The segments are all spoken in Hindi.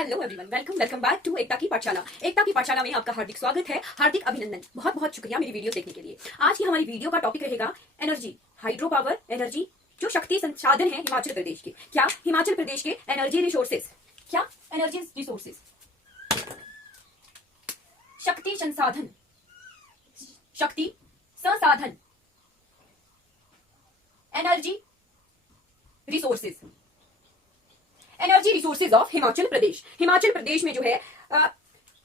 Hello everyone, welcome back to Ekta की पाठशाला। एकता की पाठशाला में आपका हार्दिक स्वागत है, हार्दिक अभिनंदन। बहुत बहुत शुक्रिया मेरी वीडियो देखने के लिए। आज की हमारी वीडियो का टॉपिक रहेगा एनर्जी, हाइड्रो पावर एनर्जी, जो शक्ति संसाधन है हिमाचल प्रदेश के। क्या हिमाचल प्रदेश के एनर्जी रिसोर्सेज, क्या एनर्जी रिसोर्सेज, शक्ति संसाधन, शक्ति संसाधन, energy resources, energy resources of Himachal Pradesh. Himachal Pradesh में जो है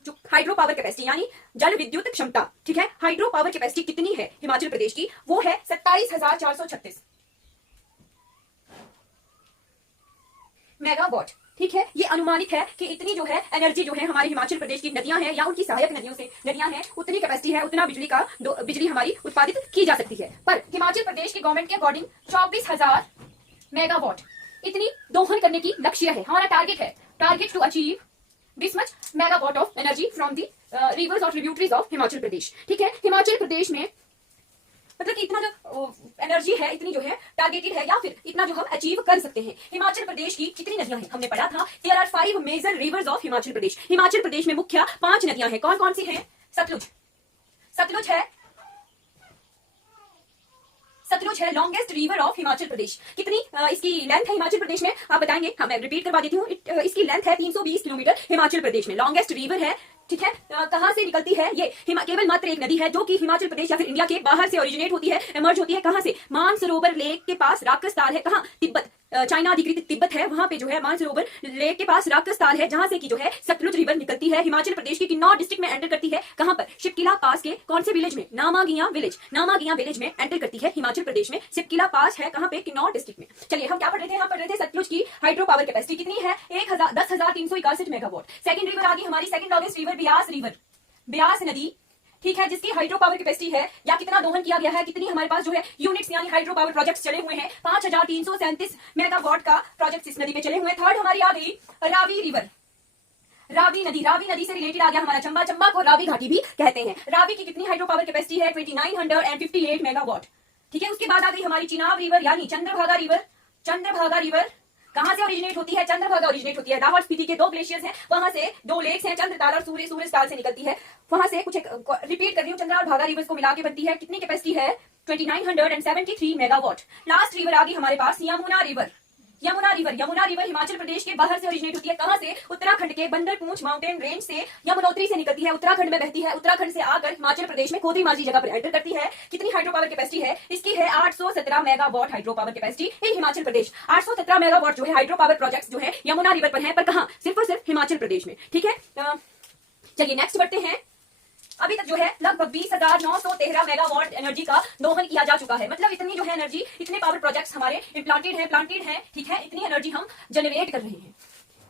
जो हाइड्रो पावर कैपेसिटी यानी जल विद्युत क्षमता, ठीक है, हाइड्रो पावर कैपेसिटी कितनी है हिमाचल प्रदेश की, वो है 27,436 मेगावाट। ठीक है, ये अनुमानित है कि इतनी जो है एनर्जी जो है हमारे हिमाचल प्रदेश की नदियां हैं या उनकी सहायक नदियां हैं, उतनी कैपेसिटी है, उतना बिजली हमारी उत्पादित की जा सकती है। पर हिमाचल प्रदेश की गवर्नमेंट के अकॉर्डिंग 24,000 मेगावाट इतनी दोहन करने की लक्ष्य है, हमारा target to achieve this much megawatt of energy from the rivers और ट्रिब्यूटरीज ऑफ हिमाचल प्रदेश। ठीक है, हिमाचल प्रदेश में मतलब कि इतना जो एनर्जी है, इतनी जो है टारगेटेड है या फिर इतना जो हम अचीव कर सकते हैं। हिमाचल प्रदेश की कितनी नदियां हैं हमने पढ़ा था, there are 5 major rivers of Himachal Pradesh. Himachal Pradesh में मुख्य 5 नदियां हैं। कौन कौन सी हैं? सतलुज है लॉन्गेस्ट रिवर ऑफ हिमाचल प्रदेश। कितनी इसकी लेंथ है हिमाचल प्रदेश में, आप बताएंगे। हाँ, मैं रिपीट करवा देती हूँ। इसकी लेंथ है 320 किलोमीटर हिमाचल प्रदेश में, लॉन्गेस्ट रिवर है। ठीक है, कहां से निकलती है ये? केवल मात्र एक नदी है जो कि हिमाचल प्रदेश या फिर इंडिया के बाहर से ओरिजिनेट होती है, इमर्ज होती है। कहां से? मानसरोवर लेक के पास राक्षस ताल है। कहां? तिब्बत, चाइना अधिकृत तिब्बत है, वहां पे जो है मानसरोवर लेक के पास राक्षस ताल है, जहां से की जो है सतलुज रिवर निकलती है। हिमाचल प्रदेश की किन्नौर डिस्ट्रिक्ट में एंटर करती है। कहां पर? शिपकिला पास के कौन से विलेज में? नामागिया विलेज में एंटर करती है हिमाचल प्रदेश में। शिपकिला पास है कहां पे? किन्नौर डिस्ट्रिक्ट में। चलिए, हम क्या पढ़ रहे थे? हम पढ़ रहे थे सतलुज की हाइड्रो पावर कैपेसिटी कितनी है? 10,361 मेगावाट। सेकंड रिवर आ गई हमारी, सेकंड लॉन्गेस्ट रिवर ब्यास नदी। ठीक है, जिसकी हाइड्रो पावर कैपेसिटी है या कितना दोहन किया गया है, कितनी हमारे पास जो है यूनिट्स यानी हाइड्रो पावर प्रोजेक्ट्स चले हुए हैं, 5,337 मेगावाट का प्रोजेक्ट इस नदी पे चले हुए हैं। थर्ड हमारी आ गई रावी रिवर, रावी नदी से रिलेटेड आ गया हमारा चंबा को रावी घाटी भी कहते हैं। रावी की कितनी हाइड्रो पावर कैपेसिटी है? 2958 मेगावाट। ठीक है, उसके बाद आ गई हमारी चिनाब रिवर यानी चंद्रभागा रिवर कहां से ओरिजिनेट होती है? चंद्रभागा ओरिजिनेट होती है। लाहौल स्पीति के 2 ग्लेशियर्स हैं, वहां से 2 लेक्स हैं, चंद्रताल और सूर्यताल से निकलती है। वहां से कुछ रिपीट कर रही हूँ, चंद्र और भागा रिवर्स को मिला के बनती है। कितनी कैपेसिटी है? 2973 मेगावाट। लास्ट रिवर आ गई हमारे पास यमुना रिवर हिमाचल प्रदेश के बाहर से ओरिजिनेट होती है। कहां से? उत्तराखंड के बंदरपूंछ माउंटेन रेंज से यमुनोत्री से निकलती है, उत्तराखंड में बहती है। उत्तराखंड से आकर हिमाचल प्रदेश में खोदरी माझी जगह पर एंटर करती है। कितनी हाइड्रो पावर कैपेसिटी है इसकी? है 817 megawatt hydro power capacity in Himachal Pradesh. 817 megawatt जो है हाइड्रो पावर प्रोजेक्ट जो है यमुना रिवर पर है, पर कहां? सिर्फ और सिर्फ हिमाचल प्रदेश में। ठीक है, चलिए नेक्स्ट बढ़ते हैं। अभी तक जो है लगभग 20,913 मेगावाट एनर्जी का दोहन किया जा चुका है। मतलब इतनी जो है एनर्जी, इतने पावर प्रोजेक्ट्स हमारे प्लांटेड हैं। ठीक है, इतनी एनर्जी हम जनरेट कर रहे हैं।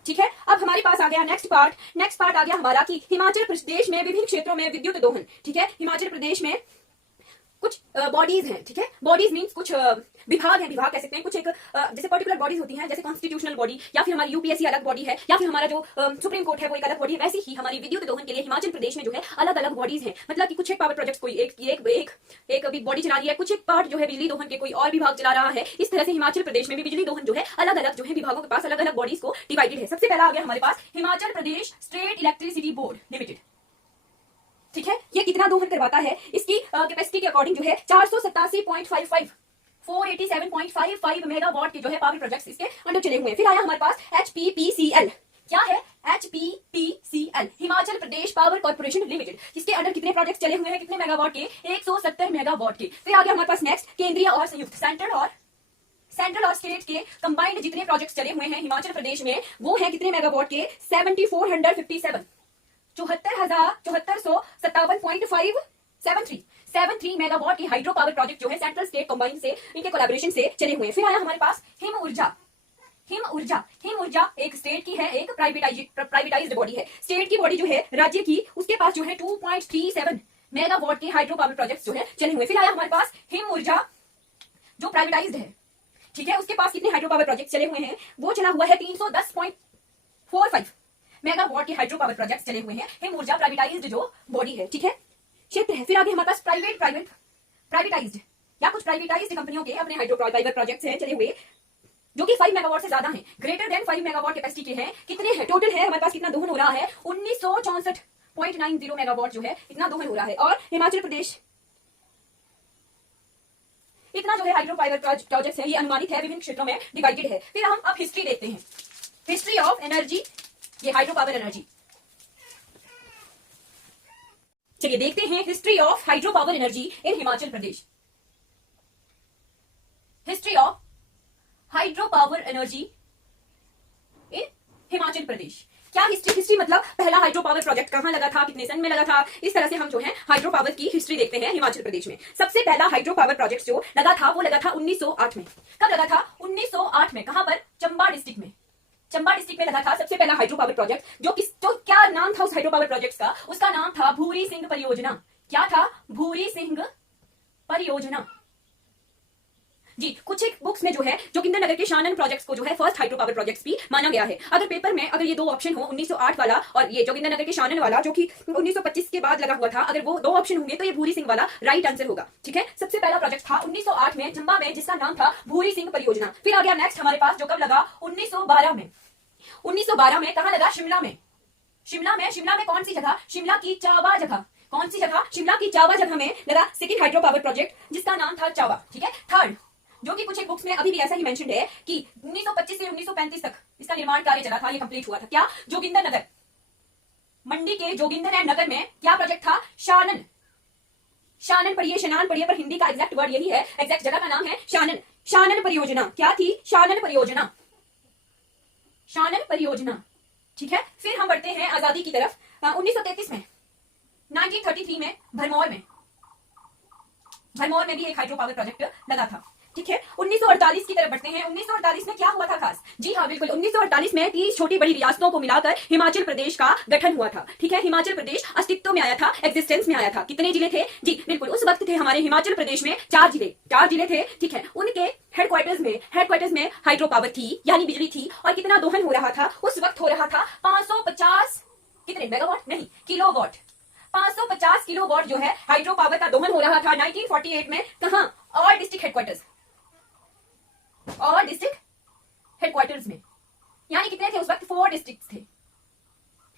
ठीक है, अब हमारे पास आ गया नेक्स्ट पार्ट आ गया हमारा कि हिमाचल प्रदेश में विभिन्न क्षेत्रों में विद्युत दोहन। ठीक है, हिमाचल प्रदेश में कुछ बॉडीज हैं। ठीक है, बॉडीज मींस कुछ विभाग कह सकते हैं। कुछ एक जैसे पर्टिकुलर बॉडीज होती हैं, जैसे कॉन्स्टिट्यूशनल बॉडी या फिर हमारी यूपीएससी अलग बॉडी है, या फिर हमारा जो सुप्रीम कोर्ट है वो एक अलग बॉडी है। वैसे ही हमारी विद्युत दोहन के लिए हिमाचल प्रदेश में जो है अलग अलग बॉडीज हैं। मतलब कि कुछ एक पावर प्रोजेक्ट कोई एक अभी बॉडी चला रही है, कुछ एक पार्ट जो है बिजली दोहन के कोई और विभाग चला रहा है। इस तरह से हिमाचल प्रदेश में भी बिजली दोहन जो है अलग अलग जो है विभागों के पास अलग अलग बॉडीज को डिवाइडेड है। सबसे पहला आ गया हमारे पास Himachal Pradesh state electricity board limited. ठीक है, ये कितना दोहन करवाता है? इसकी कैपेसिटी के अकॉर्डिंग जो है 487.55 मेगावाट के जो है पावर प्रोजेक्ट्स इसके अंडर चले हुए हैं। फिर आया हमारे पास HPPCL। क्या है? HPPCL Himachal Pradesh power corporation limited, जिसके अंडर कितने प्रोजेक्ट्स चले हुए हैं? कितने मेगावाट के? 170 मेगावाट के। फिर आ गया हमारे पास नेक्स्ट केंद्रीय और संयुक्त, सेंट्रल और स्टेट के कंबाइंड जितने प्रोजेक्ट्स चले हुए हैं हिमाचल प्रदेश में, वो है कितने मेगावाट के? 7457 मेगावाट की हाइड्रो पावर प्रोजेक्ट जो है सेंट्रल स्टेट कंबाइन से इनके कोलैबोरेशन से चले हुए हैं। फिर आया हमारे पास हिम ऊर्जा एक स्टेट की है, एक प्राइवेटाइज्ड बॉडी है। स्टेट की बॉडी जो है राज्य की, उसके पास जो है 2.37 मेगावाट के हाइड्रो पावर प्रोजेक्ट जो है चले हुए। फिर आया हमारे पास हिम ऊर्जा जो प्राइवेटाइज्ड है। ठीक है, उसके पास कितने हाइड्रो पावर प्रोजेक्ट चले हुए हैं? वो चला हुआ है 310.45 मेगावाट के हाइड्रो पावर प्रोजेक्ट चले हुए हैं। हिम ऊर्जा प्राइवेटाइज्ड जो बॉडी है। ठीक है, क्षेत्र है। फिर आगे हमारे पास प्राइवेटाइज्ड या कुछ प्राइवेटाइज्ड कंपनियों के अपने हाइड्रो पावर प्रोजेक्ट्स हैं चले हुए। जो कि 5 मेगावाट से ज्यादा है, ग्रेटर देन 5 मेगावाट कैपेसिटी के हैं। कितने हैं टोटल है हमारे पास, कितना दोहन हो रहा है, 1964.90 मेगावाट जो है इतना दोहन हो रहा है। और हिमाचल प्रदेश इतना जो है हाइड्रो पावर प्रोजेक्ट है, ये अनुमानित है, विभिन्न क्षेत्रों में डिवाइडेड है। फिर हम अब हिस्ट्री देखते हैं, हिस्ट्री ऑफ एनर्जी, ये हाइड्रो पावर एनर्जी। चलिए देखते हैं history of hydro power energy in Himachal Pradesh. History of hydro power energy in Himachal Pradesh. क्या हिस्ट्री मतलब पहला हाइड्रो पावर प्रोजेक्ट कहां लगा था, कितने सन में लगा था, इस तरह से हम जो है हाइड्रो पावर की हिस्ट्री देखते हैं हिमाचल प्रदेश में। सबसे पहला हाइड्रो पावर प्रोजेक्ट जो लगा था वो लगा था 1908 में। कब लगा था? 1908 में। कहां पर? चंबा डिस्ट्रिक्ट में। चंबा डिस्ट्रिक्ट में लगा था सबसे पहला हाइड्रो पावर प्रोजेक्ट। जो क्या नाम था उस हाइड्रो पावर प्रोजेक्ट का? उसका नाम था भूरी सिंह परियोजना। क्या था? भूरी सिंह परियोजना जी। कुछ एक बुक्स में जो है जोगिंदरनगर के शानन प्रोजेक्ट्स को जो है फर्स्ट हाइड्रो पावर प्रोजेक्ट्स भी माना गया है। अगर पेपर में अगर ये दो ऑप्शन हो, 1908 वाला और ये जोगिंदरनगर के शानन वाला जो कि 1925 के बाद लगा हुआ था, अगर वो दो ऑप्शन होंगे तो ये भूरी सिंह वाला राइट आंसर होगा। ठीक है, सबसे पहला प्रोजेक्ट था 1908 में चंबा में, जिसका नाम था भूरी सिंह परियोजना। फिर आ गया नेक्स्ट हमारे पास जो कब लगा? 1912 में। 1912 में कहां लगा? शिमला में। शिमला में कौन सी जगह? शिमला की चावा जगह। कौन सी जगह? शिमला की चावा जगह में लगा सेकंड हाइड्रो पावर प्रोजेक्ट, जिसका नाम था चावा। ठीक है, थर्ड जो कि कुछ एक बुक्स में अभी भी ऐसा ही मेंशन्ड है कि 1925 से 1935 तक इसका निर्माण कार्य चला था, ये कंप्लीट हुआ था। क्या? जोगिंदरनगर, मंडी के जोगिंदर नगर में क्या प्रोजेक्ट था? शानन। शानन पढ़िए, शनान पढ़िए, पर हिंदी का एग्जैक्ट वर्ड यही है, एग्जैक्ट जगह का नाम है शानन। शानन परियोजना क्या थी? शानन परियोजना। शानन परियोजना। ठीक है, फिर हम बढ़ते हैं आजादी की तरफ। 1933 में, 1933 में भरमौर में भी एक हाइड्रो पावर प्रोजेक्ट लगा था। ठीक है, 1948 की तरफ बढ़ते हैं। 1948 में क्या हुआ था खास? जी हाँ बिल्कुल, 1948 में 30 छोटी बड़ी रियासतों को मिलाकर हिमाचल प्रदेश का गठन हुआ था। ठीक है, हिमाचल प्रदेश अस्तित्व में आया था, एग्जिस्टेंस में आया था। कितने जिले थे? जी बिल्कुल, उस वक्त थे हमारे हिमाचल प्रदेश में 4 जिले थे। ठीक है, उनके हेडक्वार्टर्स में हाइड्रो पावर थी, यानी बिजली थी। और कितना दोहन हो रहा था उस वक्त? हो रहा था 550 कितने मेगावाट? नहीं, किलोवाट। 550 किलोवाट जो है हाइड्रो पावर का दोहन हो रहा था 1948 में। कहां? और डिस्ट्रिक्ट हेडक्वार्टर्स में। यानी कितने थे उस वक्त? 4 डिस्ट्रिक्ट्स थे।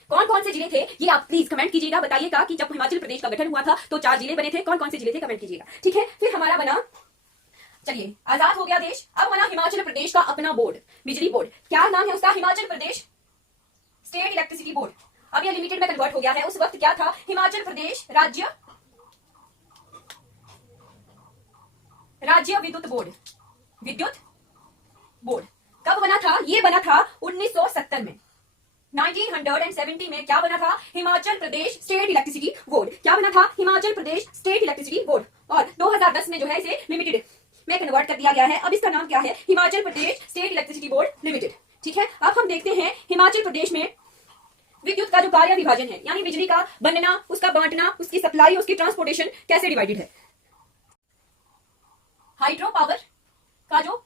कौन कौन से जिले थे ये आप प्लीज कमेंट कीजिएगा, बताइएगा कि जब हिमाचल प्रदेश का गठन हुआ था तो 4 जिले बने थे, कौन कौन से जिले थे कमेंट कीजिएगा। ठीक है, फिर हमारा बना, चलिए आजाद हो गया देश, अब बना हिमाचल प्रदेश का अपना बोर्ड, बिजली बोर्ड। क्या नाम है उसका? Himachal Pradesh state electricity board. अब ये लिमिटेड में कन्वर्ट हो गया है। उस वक्त क्या था? हिमाचल प्रदेश राज्य विद्युत बोर्ड। कब बना था? ये बना था 1970 में। 1970 में क्या बना था? Himachal Pradesh state electricity board. क्या बना था? Himachal Pradesh state electricity board. और 2010 में जो है इसे लिमिटेड में कन्वर्ट कर दिया गया है। अब इसका नाम क्या है? Himachal Pradesh state electricity board limited. ठीक है, अब हम देखते हैं हिमाचल प्रदेश में विद्युत का जो कार्य विभाजन है, यानी बिजली का बनना, उसका बांटना, उसकी सप्लाई, उसकी ट्रांसपोर्टेशन कैसे डिवाइडेड है। हाइड्रो पावर का जो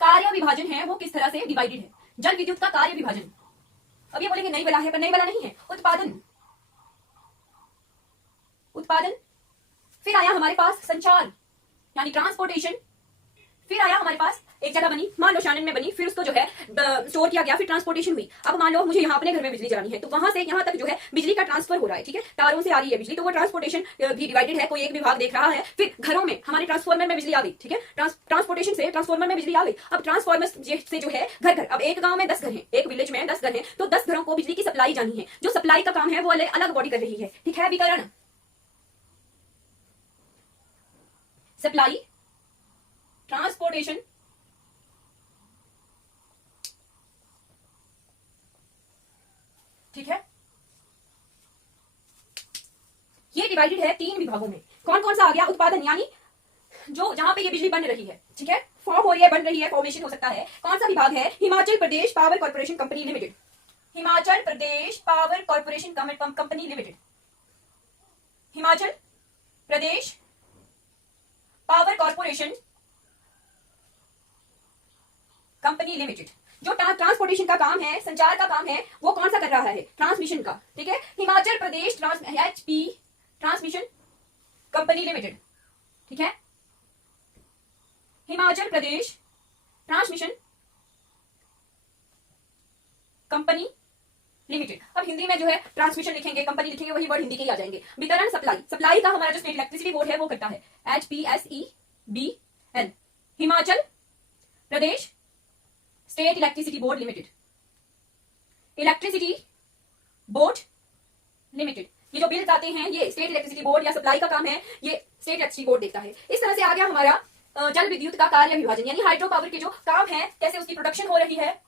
कार्य विभाजन है वो किस तरह से डिवाइडेड है। जल विद्युत का कार्य विभाजन, अब ये बोलेंगे नई वाला है, पर नई वाला नहीं है। उत्पादन, फिर आया हमारे पास संचार यानी ट्रांसपोर्टेशन, फिर आया हमारे पास एक जगह बनी, मान लो शानन में बनी, फिर उसको जो है स्टोर किया गया, फिर ट्रांसपोर्टेशन हुई। अब मान लो मुझे यहाँ अपने घर में बिजली जलानी है, तो वहां से यहाँ तक जो है बिजली का ट्रांसफर हो रहा है। ठीक है, तारों से आ रही है बिजली, तो वो ट्रांसपोर्टेशन भी डिवाइडेड है, कोई एक विभाग देख रहा है। फिर घरों में हमारे ट्रांसफार्मर में बिजली आ गई। ठीक है, ट्रांसपोर्टेशन से ट्रांसफार्मर में बिजली आ गई। अब ट्रांसफार्मर से जो है घर, अब एक गांव में 10 घर है, एक विलेज में 10 घर है, तो 10 घरों को बिजली की सप्लाई जानी है। जो सप्लाई का काम है वो अलग बॉडी कर रही है। ठीक है, विकरण, सप्लाई, ट्रांसपोर्टेशन, ठीक है, ये डिवाइडेड है 3 विभागों में। कौन कौन सा आ गया? उत्पादन, यानी जो जहां पे ये बिजली बन रही है। ठीक है, फॉर्म हो रही है, बन रही है, फॉर्मेशन हो सकता है। कौन सा विभाग है? Himachal Pradesh power corporation company limited. Himachal Pradesh power corporation company limited. Himachal Pradesh power corporation company limited. जो ट्रांसपोर्टेशन का काम है, संचार का काम है, वो कौन सा कर रहा है? ट्रांसमिशन का। ठीक है, हिमाचल प्रदेश HP ट्रांसमिशन कंपनी लिमिटेड। ठीक है, हिमाचल प्रदेश ट्रांसमिशन कंपनी लिमिटेड। अब हिंदी में जो है ट्रांसमिशन लिखेंगे, कंपनी लिखेंगे, वही वर्ड हिंदी के ही आ जाएंगे। वितरण सप्लाई, सप्लाई का हमारा जो स्टेट इलेक्ट्रिसिटी बोर्ड है वो करता है HPSEBL, Himachal Pradesh state electricity board limited, electricity board limited. ये जो बिल्स आते हैं ये स्टेट इलेक्ट्रिसिटी बोर्ड या सप्लाई का काम है, ये स्टेट इलेक्ट्रिसिटी बोर्ड देखता है। इस तरह से आ गया हमारा जल विद्युत का कार्य विभाजन, यानी हाइड्रो पावर के जो काम है, कैसे उसकी प्रोडक्शन हो रही है,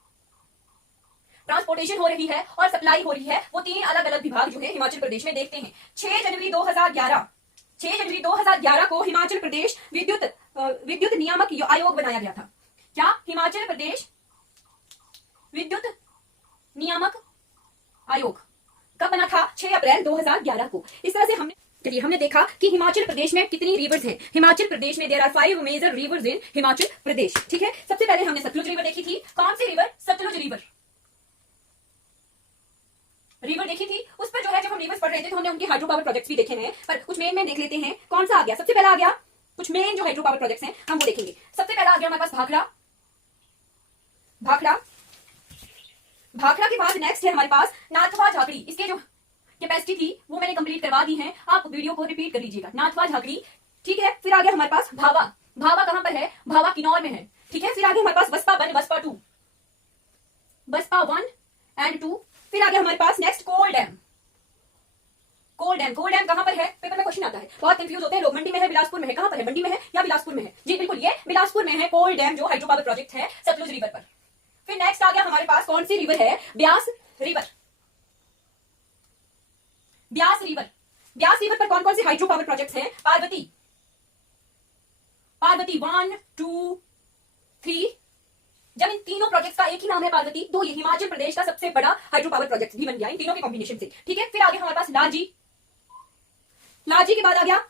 ट्रांसपोर्टेशन हो रही है और सप्लाई हो रही है, वो तीन अलग अलग विभाग जो है हिमाचल प्रदेश में देखते हैं। 6 जनवरी 2011 को हिमाचल प्रदेश विद्युत नियामक आयोग बनाया गया था। क्या? हिमाचल प्रदेश विद्युत नियामक आयोग कब बना था? 6 अप्रैल 2011 को। इस तरह से हमने देखा कि हिमाचल प्रदेश में कितनी रिवर्स हैं। हिमाचल प्रदेश में देयर आर 5 मेजर रिवर्स इन हिमाचल प्रदेश। ठीक है, सबसे पहले हमने सतलुज रिवर देखी थी। कौन सी रिवर? सतलुज रिवर देखी थी। उस पर जो है जब हम रिवर्स पढ़ रहे थे तो हमने उनके हाइड्रो पावर प्रोजेक्ट्स भी देखे हैं, पर कुछ मेन में देख लेते हैं। कौन सा आ गया? सबसे पहला आ गया, कुछ मेन जो हाइड्रो पावर प्रोजेक्ट्स हैं हम वो देखेंगे। सबसे पहला आ गया हमारे पास भाखड़ा के बाद नेक्स्ट है हमारे पास नाथवा झाकड़ी। इसके जो कैपेसिटी थी वो मैंने कंप्लीट करवा दी है, आप वीडियो को रिपीट कर लीजिएगा। नाथवा झाकड़ी, ठीक है। फिर आ गया हमारे पास भावा कहां पर है? भावा किन्नौर में है, ठीक है। फिर आ गया हमारे पास बसपा 1 एंड 2। फिर आ गया हमारे पास नेक्स्ट कोल डैम कहां पर है? पेपर में क्वेश्चन आता है, बहुत कंफ्यूज होते हैं लोग। मंडी में है, बिलासपुर में है, कहां पर है? मंडी में है या बिलासपुर में है? जी बिल्कुल, ये बिलासपुर में है कोल डैम, जो हाइड्रो पावर प्रोजेक्ट है सतलुज रिवर पर। फिर नेक्स्ट आ गया हमारे पास कौन सी रिवर है? ब्यास रिवर पर कौन कौन से हाइड्रो पावर प्रोजेक्ट्स हैं? पार्वती 1, 2, 3। जब इन तीनों प्रोजेक्ट्स का एक ही नाम है पार्वती, तो ये हिमाचल प्रदेश का सबसे बड़ा हाइड्रो पावर प्रोजेक्ट भी बन गया इन तीनों के कॉम्बिनेशन से, ठीक है। फिर आगे हमारे पास लाजी के बाद आ गया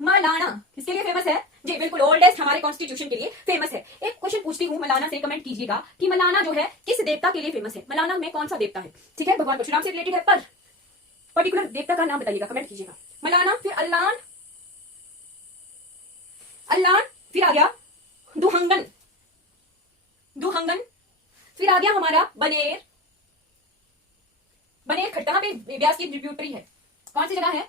मलाना किसके लिए फेमस है? जी बिल्कुल, ओल्डेस्ट हमारे कॉन्स्टिट्यूशन के लिए फेमस है। एक क्वेश्चन पूछती हूँ मलाना से, कमेंट कीजिएगा कि मलाना जो है किस देवता के लिए फेमस है? मलाना में कौन सा देवता है? ठीक है, भगवान परशुराम से रिलेटेड है, पर पर्टिकुलर देवता का नाम बताइएगा, कमेंट कीजिएगा। मलाना, फिर अल्लान, फिर आ गया दुहंगन, फिर आ गया हमारा बनेर खड्ड। कहां पे? ब्यास की ट्रिब्यूटरी है, कौन सी जगह है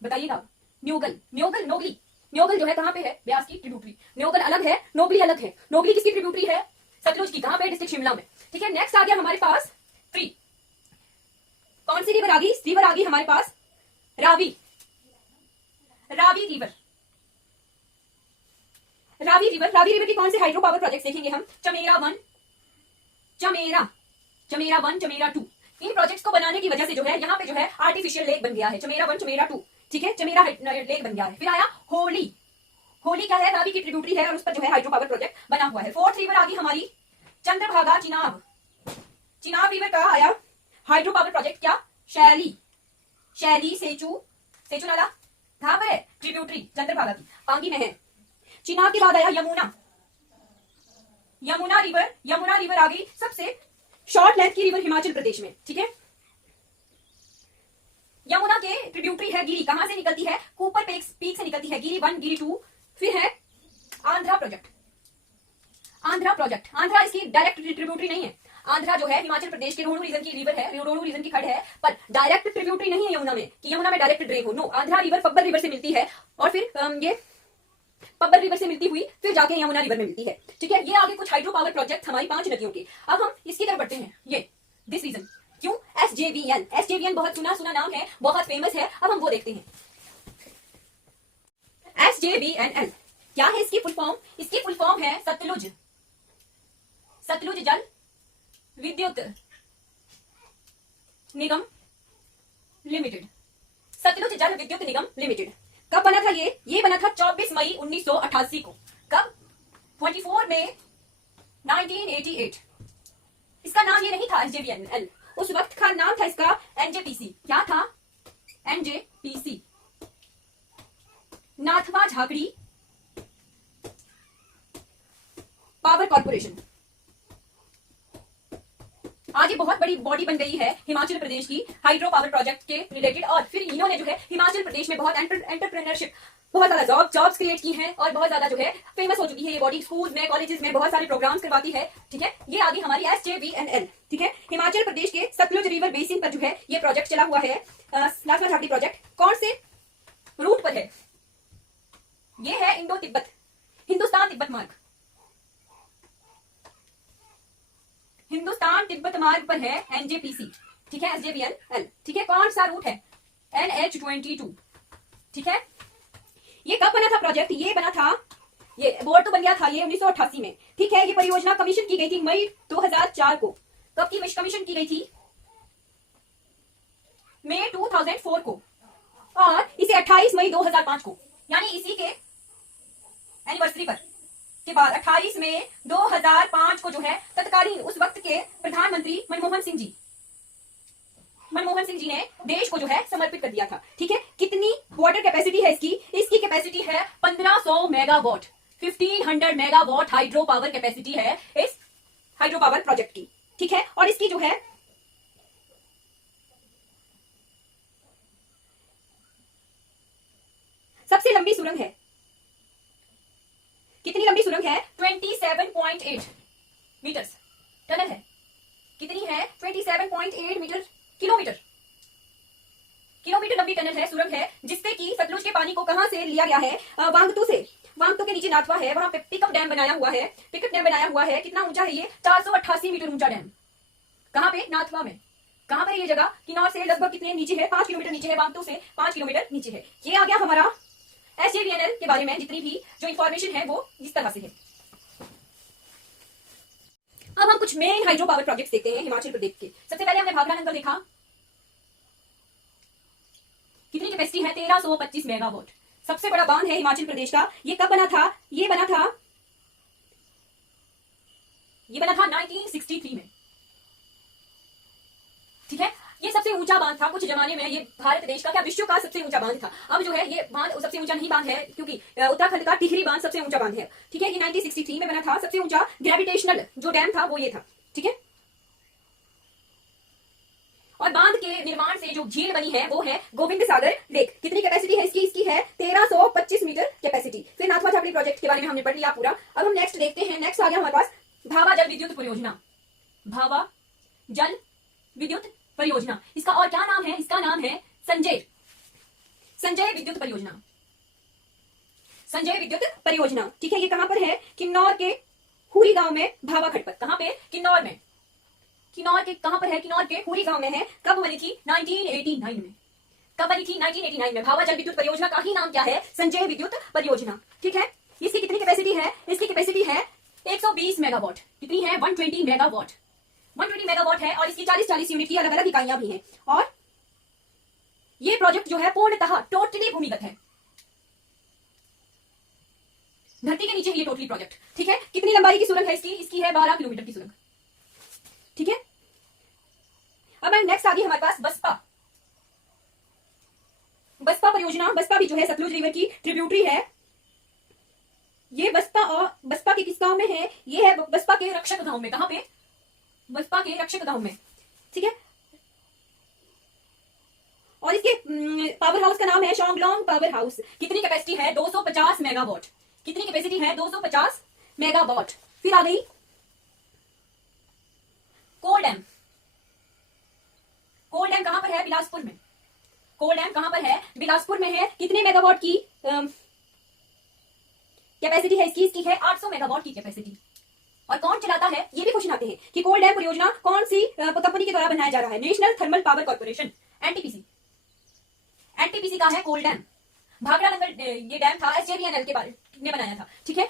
बताइएगा? न्योगल जो है कहां पे है? ब्यास की ट्रिब्यूटरी। न्योगल अलग है, नोगली अलग है। नोगली किसकी ट्रिब्यूटरी है? सतलुज की। कहां पे? डिस्ट्रिक्ट शिमला में, ठीक है। नेक्स्ट आ गया हमारे पास कौन सी रिवर आ गई? रिवर आ गई हमारे पास रावी रिवर की कौन से हाइड्रो पावर प्रोजेक्ट देखेंगे हम? चमेरा 1, चमेरा 2। इन प्रोजेक्ट्स को बनाने की वजह से जो है यहाँ पे जो है आर्टिफिशियल लेक बन गया है, चमेरा 1, चमेरा 2, ठीक है। चमेरा लेक बन गया है। फिर आया होली क्या है? रावी की ट्रिब्यूटरी है और उस पर जो है हाइड्रो पावर प्रोजेक्ट बना हुआ है। 4th रिवर आ गई हमारी चंद्रभागा चिनाब रिवर का आया हाइड्रो पावर प्रोजेक्ट। क्या? शैली सेचू नाला कहां पर है? ट्रिब्यूटरी चंद्रभागा की, पांगी में है। चिनाब के बाद आया यमुना रिवर आ गई सबसे शॉर्ट लेंथ की रिवर हिमाचल प्रदेश में, ठीक है। यमुना के ट्रिब्यूटरी है गिरी, कहां से निकलती है? कूपर पीक से निकलती है, गिरी 1, गिरी 2। फिर है आंध्रा प्रोजेक्ट। आंध्रा इसकी डायरेक्ट ट्रिब्यूटरी नहीं है। आंध्रा जो है हिमाचल प्रदेश के रोहणु रीजन की रिवर है, रोहणु रीजन की खड्ड है, पर डायरेक्ट ट्रिब्यूटरी नहीं है यमुना में कि यमुना में डायरेक्ट ड्रेन हो। No, Andhra river Pabbar river से मिलती है और फिर ये पब्बर रिवर से मिलती हुई फिर जाके यमुना रिवर में मिलती है, ठीक है। ये आगे कुछ हाइड्रो पावर प्रोजेक्ट हमारी 5 नदियों के। अब हम इसकी तरफ बढ़ते हैं। ये दिस रीजन क्यों? SJVN बहुत सुना नाम है, बहुत फेमस है। अब हम वो देखते हैं। SJVNL क्या है इसकी फुल फॉर्म? इसकी फुल फॉर्म है सतलुज जल विद्युत निगम लिमिटेड। सतलुज जल विद्युत निगम लिमिटेड कब बना था? ये बना था 24 मई 1988 को। कब? 24 मई 1988। इसका नाम ये नहीं था SJVNL, उस वक्त का नाम था इसका NJPC। क्या था? NJPC, Nathpa Jhakri power corporation. आज ये बहुत बड़ी बॉडी बन गई है हिमाचल प्रदेश की हाइड्रो पावर प्रोजेक्ट के रिलेटेड। और फिर इन्होंने जो है हिमाचल प्रदेश में बहुत एंटरप्रेन्योरशिप बहुत ज्यादा जॉब्स क्रिएट की हैं और बहुत ज्यादा जो है फेमस हो चुकी है ये बॉडी। स्कूल में, कॉलेजेस में बहुत सारे प्रोग्राम्स करवाती है। ठीक है, ये आ गई हमारी SJVNL। ठीक है, हिमाचल प्रदेश के सतलुज रिवर बेसिन पर जो है ये प्रोजेक्ट चला हुआ है। लास्ट झाकड़ी प्रोजेक्ट कौन से रूट पर है? ये है इंडो तिब्बत, हिंदुस्तान तिब्बत मार्ग। हिंदुस्तान तिब्बत मार्ग पर है NJPC। ठीक है, SJVNL। ठीक है, कौन सा रूट है? NH22। ठीक है, ये कब बना था प्रोजेक्ट? ये बना था, ये बोर्ड तो बन गया था ये 1988 में। ठीक है, ये परियोजना कमीशन की गई थी मई 2004 को। कब की कमीशन की गई थी? मई 2004 को। और इसे 28 मई 2005 को, यानी इसी के एनिवर्सरी पर के बाद 28 मई 2005 को जो है तत्कालीन उस वक्त के प्रधानमंत्री मनमोहन सिंह जी ने देश को जो है समर्पित कर दिया था। ठीक है, कितनी वाटर कैपेसिटी है इसकी? इसकी कैपेसिटी है 1500 megawatt, 1500 megawatt hydro power capacity है इस हाइड्रो पावर प्रोजेक्ट की। ठीक है, और इसकी जो है सबसे लंबी सुरंग है। कितनी लंबी सुरंग है? 27.8 मीटर्स टनल है। कितनी है? 27.8 मीटर किलोमीटर लंबी टनल है, सुरंग है, जिससे कि सतलुज के पानी को कहां से लिया गया है? वांगतू से। वांगतू के नीचे नाथवा है, वहां पे पिकअप डैम बनाया हुआ है। कितना ऊंचा है ये? 488 मीटर ऊंचा डैम। कहां पे? नाथवा में। कहां पे ये जगह? किन्नौर से लगभग कितने नीचे है? 5 किलोमीटर नीचे है। वांगतू से 5 किलोमीटर नीचे है। ये आ गया हमारा SJVNL के बारे में जितनी भी जो इंफॉर्मेशन है वो इस तरह से है। अब हम कुछ मेन हाइड्रो पावर प्रोजेक्ट्स देखते हैं हिमाचल प्रदेश के। सबसे पहले हमने भाखड़ा नंगल देखा, कितनी कैपेसिटी है? 1325 मेगावाट। सबसे बड़ा बांध है हिमाचल प्रदेश का। ये कब बना था? ये बना था 1963 में। ठीक है, ये सबसे ऊंचा बांध था कुछ जमाने में। ये भारत देश का, क्या विश्व का सबसे ऊंचा बांध था। अब जो है ये बांध सबसे ऊंचा नहीं बांध है, क्योंकि उत्तराखंड का टिहरी बांध सबसे ऊंचा बांध है। ठीक है, ये 1963 में बना था। सबसे ऊंचा ग्रेविटेशनल जो डैम था वो ये था। ठीक है, और बांध के निर्माण से जो झील बनी है वो है गोविंद सागर लेक। कितनी कैपेसिटी है इसकी? इसकी है 1325 मीटर कैपेसिटी। फिर नाथवा झाकड़ी प्रोजेक्ट के बारे में हमने पढ़ लिया पूरा। अब हम नेक्स्ट देखते हैं। नेक्स्ट आ गया हमारे पास भावा जल विद्युत परियोजना। भावा जल विद्युत परियोजना, इसका और क्या नाम है? इसका नाम है संजय विद्युत परियोजना। संजय विद्युत परियोजना। ठीक है, ये कहां पर है? किन्नौर के हुरी गांव में, भावा खड़ पर। कहां पे? किन्नौर में। किन्नौर के कहां पर है? किन्नौर के हुरी गांव में है। कब बनी थी? 1989 में। कब बनी थी? 1989 में। भावा जल विद्युत परियोजना का ही नाम क्या है? संजय विद्युत परियोजना। ठीक है, इसकी कितनी कैपेसिटी है? इसकी कैपेसिटी है 120 मेगावाट। कितनी है? 120 मेगावाट। 120 मेगावाट है और इसकी 40 यूनिट की अलग अलग इकाइयां भी हैं। और ये प्रोजेक्ट जो है पूर्णतः टोटली भूमिगत है, धरती के नीचे ये टोटली प्रोजेक्ट। ठीक है, कितनी लंबाई की सुरंग है इसकी? इसकी है 12 किलोमीटर की सुरंग। ठीक है, अब नेक्स्ट आ गई हमारे पास बसपा परियोजना। बसपा भी जो है सतलुज रिवर की ट्रिब्यूटरी है। ये बसपा के किस गांव में है? ये है बसपा के रक्षक गांव में। कहां पे? बसपा के रक्षक गांव में। ठीक है, और इसके पावर हाउस का नाम है शोंगलोंग पावर हाउस। कितनी कैपेसिटी है? 250 मेगावाट। कितनी कैपेसिटी है? 250 मेगावाट। फिर आ गई कोल डैम। कोल डैम कहां पर है? बिलासपुर में। कोल डैम कहां पर है? बिलासपुर में है। कितने मेगावाट की कैपेसिटी है इसकी? इसकी है 800 मेगावाट की कैपेसिटी। और कौन चलाता है? ये भी क्वेश्चन आते हैं कि कोल डैम परियोजना कौन सी कंपनी के द्वारा बनाया जा रहा है? National thermal power corporation, NTPC का है कोल डैम। भाखड़ा नंगल ये डैम था SJVNL के बारे में बनाया था। ठीक है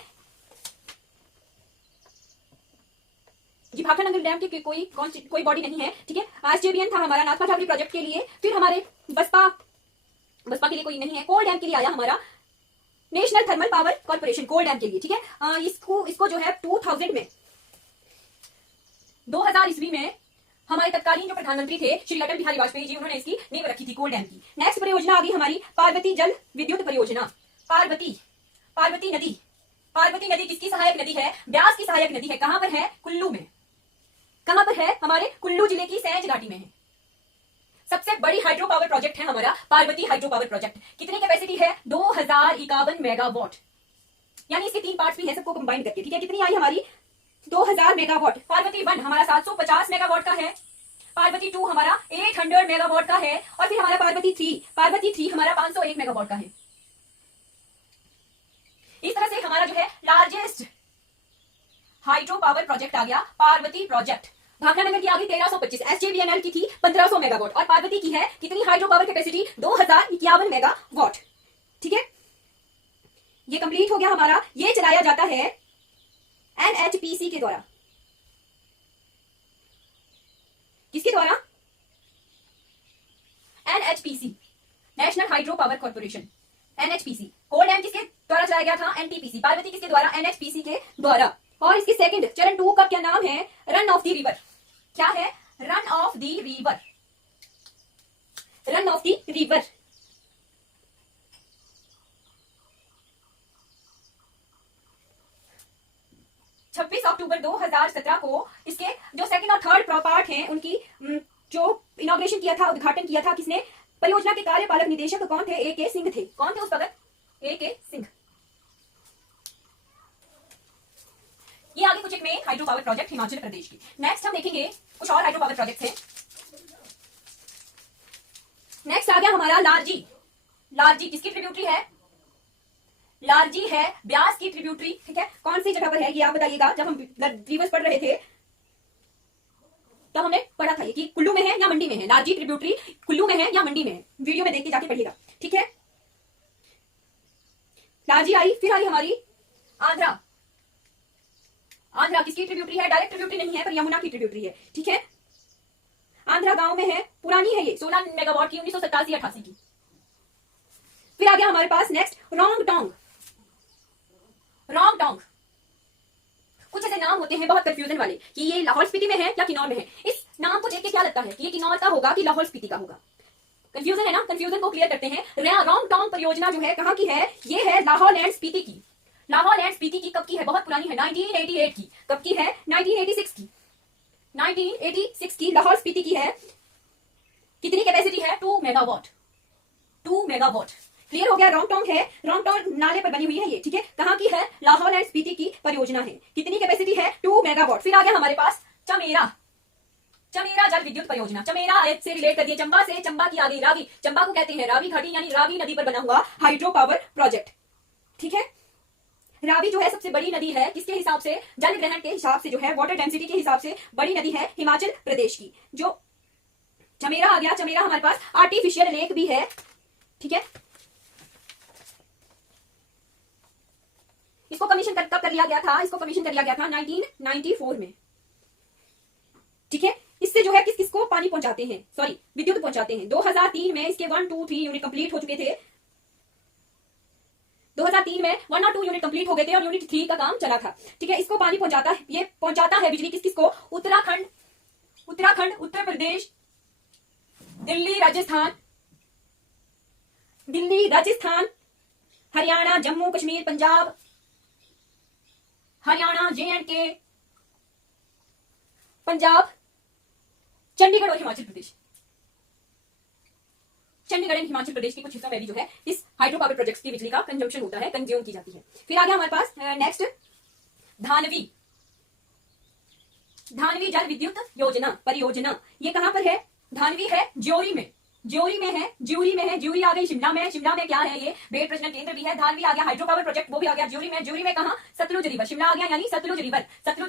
जी, भाखड़ा नंगल डैम की कोई बॉडी नहीं है। ठीक है, SJVN था हमारा नाथवा झाकड़ी प्रोजेक्ट के लिए। फिर हमारे बसपा के लिए कोई नहीं है। कोल डैम के लिए आया हमारा नेशनल थर्मल पावर कॉर्पोरेशन, कोल डैम के लिए। ठीक है, इसको जो है 2000 ईस्वी में हमारे तत्कालीन जो प्रधानमंत्री थे श्री अटल बिहारी वाजपेयी जी, उन्होंने इसकी नींव रखी थी कोल डैम की। नेक्स्ट परियोजना आ गई हमारी पार्वती जल विद्युत परियोजना। पार्वती नदी किसकी सहायक नदी है? ब्यास की सहायक नदी है। कहां पर है? कुल्लू में। कहां पर है? हमारे कुल्लू जिले की सैंज घाटी में है। सबसे बड़ी हाइड्रो पावर प्रोजेक्ट है हमारा पार्वती हाइड्रो पावर प्रोजेक्ट। कितनी कैपेसिटी है? 2051 मेगावाट, यानी इसके 3 पार्ट्स भी है सबको कंबाइन करके, ठीक है। कितनी आई हमारी? 2000 मेगावाट। पार्वती 1 हमारा 750 मेगावाट का है, पार्वती 2 हमारा 800 मेगावाट का है, और फिर हमारा पार्वती 3 हमारा 501 मेगावाट का है। इस तरह से हमारा जो है लार्जेस्ट हाइड्रो पावर प्रोजेक्ट आ गया पार्वती प्रोजेक्ट। भाखरानगर की आ गई 1325, एसजेवीएनएल की थी 1500 मेगावाट, और पार्वती की है कितनी हाइड्रो पावर कैपेसिटी? 2051 मेगावाट, ठीक है। ये कंप्लीट हो गया हमारा। ये चलाया जाता है एनएचपीसी के द्वारा। किसके द्वारा? NHPC, national hydro power corporation, NHPC. Kol dam किसके द्वारा चलाया गया था? एनटीपीसी। पार्वती किसके द्वारा? एनएचपीसी के द्वारा। और इसके सेकंड चरण 2 का क्या नाम है? Run of the river. क्या है? Run of the river, run of the river. छब्बीस अक्टूबर 2017 को इसके जो सेकंड और थर्ड पार्ट हैं उनकी जो इनॉग्रेशन किया था, उद्घाटन किया था, किसने? परियोजना के कार्यपालक निदेशक कौन थे? ए.के. सिंह थे। कौन थे उस वक्त? ए.के. सिंह। ये आगे कुछ एक में hydro power project Himachal Pradesh की। नेक्स्ट हम देखेंगे कुछ और हाइड्रो पावर प्रोजेक्ट है। नेक्स्ट आ गया हमारा लारजी। लारजी किसकी ट्रिब्यूटरी है? लारजी है ब्यास की ट्रिब्यूटरी, ठीक है। कौन सी जगह पर है ये आप बताइएगा। जब हम रिवर्स पढ़ रहे थे तो हमने पढ़ा था ये कि कुल्लू में है या मंडी में है। लारजी ट्रिब्यूटरी कुल्लू में है या मंडी में है, वीडियो में देख के जाके पढ़िएगा, ठीक है। लारजी आई, फिर आई हमारी आंध्रा। आंध्रा किसकी ट्रिब्यूटरी है? डायरेक्ट ट्रिब्यूटरी नहीं है पर यमुना की ट्रिब्यूटरी है, ठीक है। आंध्रा गांव में है, पुरानी है ये, 16 मेगावाट की, 1987-88 की। फिर आ गया हमारे पास नेक्स्ट रोंगटोंग। रोंगटोंग, कुछ ऐसे नाम होते हैं बहुत कंफ्यूजन वाले कि ये लाहौल स्पीति में है या किन्नौर में है। इस नाम को देख के क्या लगता है कि ये किन्नौर का होगा कि लाहौल स्पीति का होगा? कंफ्यूजन है ना, कंफ्यूजन को क्लियर करते हैं। रोंगटोंग परियोजना जो है कहां की है? ये है लाहौल एंड स्पीति की। लाहौल एंड स्पीति की कब की है? बहुत पुरानी है, 1988 की। कब की है? 1986 की। 1986 की लाहौल स्पीति की है। कितनी कैपेसिटी है? 2 मेगावाट। 2 मेगावाट। क्लियर हो गया। रोंगटोंग है, रोंगटोंग नाले पर बनी हुई है ये, ठीक है। कहां की है? लाहौल एंड स्पीति की परियोजना है। कितनी कैपेसिटी है? 2 मेगावाट। फिर आ गया हमारे पास चमेरा। चमेरा जल विद्युत परियोजना। चमेरा से रिलेट कर दिए चंबा से, चंबा की आ गई रावी। चंबा को कहते हैं रावी घाटी, यानी रावी नदी पर बना हुआ हाइड्रो पावर प्रोजेक्ट, ठीक है। रावी जो है सबसे बड़ी नदी है, किसके हिसाब से? जल ग्रहण के हिसाब से, जो है वाटर डेंसिटी के हिसाब से बड़ी नदी है हिमाचल प्रदेश की। जो चमेरा आ गया, चमेरा हमारे पास आर्टिफिशियल लेक भी है, ठीक है। इसको कमीशन कब कर लिया गया था? इसको कमीशन कर लिया गया था 1994 में, ठीक है। इससे जो है किस किसको पानी पहुंचाते हैं, सॉरी विद्युत पहुंचाते हैं। 2003 में इसके 1, 2, 3 यूनिट कंप्लीट हो चुके थे। 2003 में 1 और 2 यूनिट कंप्लीट हो गए थे और यूनिट 3 का काम चला था, ठीक है। इसको पानी पहुंचाता है, ये पहुंचाता है बिजली किस किसको? उत्तराखंड, उत्तर प्रदेश, दिल्ली राजस्थान, हरियाणा, जम्मू कश्मीर, पंजाब, हरियाणा, J&K, पंजाब, चंडीगढ़ और हिमाचल प्रदेश। चंडीगढ़ एंड हिमाचल प्रदेश के कुछ हिस्सों में भी जो है इस हाइड्रो पावर प्रोजेक्ट्स की बिजली का कंजम्पशन होता है, कंज्यूम की जाती है। फिर आ गया हमारे पास नेक्स्ट धानवी। धानवी जल विद्युत योजना परियोजना। ये कहां पर है? धानवी है ज्योरी में, ज्योरी में है, ज्यूरी में है। ज्यूरी आ गई शिमला में, शिमला में क्या है? ये बेट प्रजनन केंद्र भी है। धानवी आ गया हाइड्रो पावर प्रोजेक्ट, वो भी आ गया ज्यूरी में। ज्यूरी में कहा? सतलुज रिवर। शिमला आ गया यानी सतलुज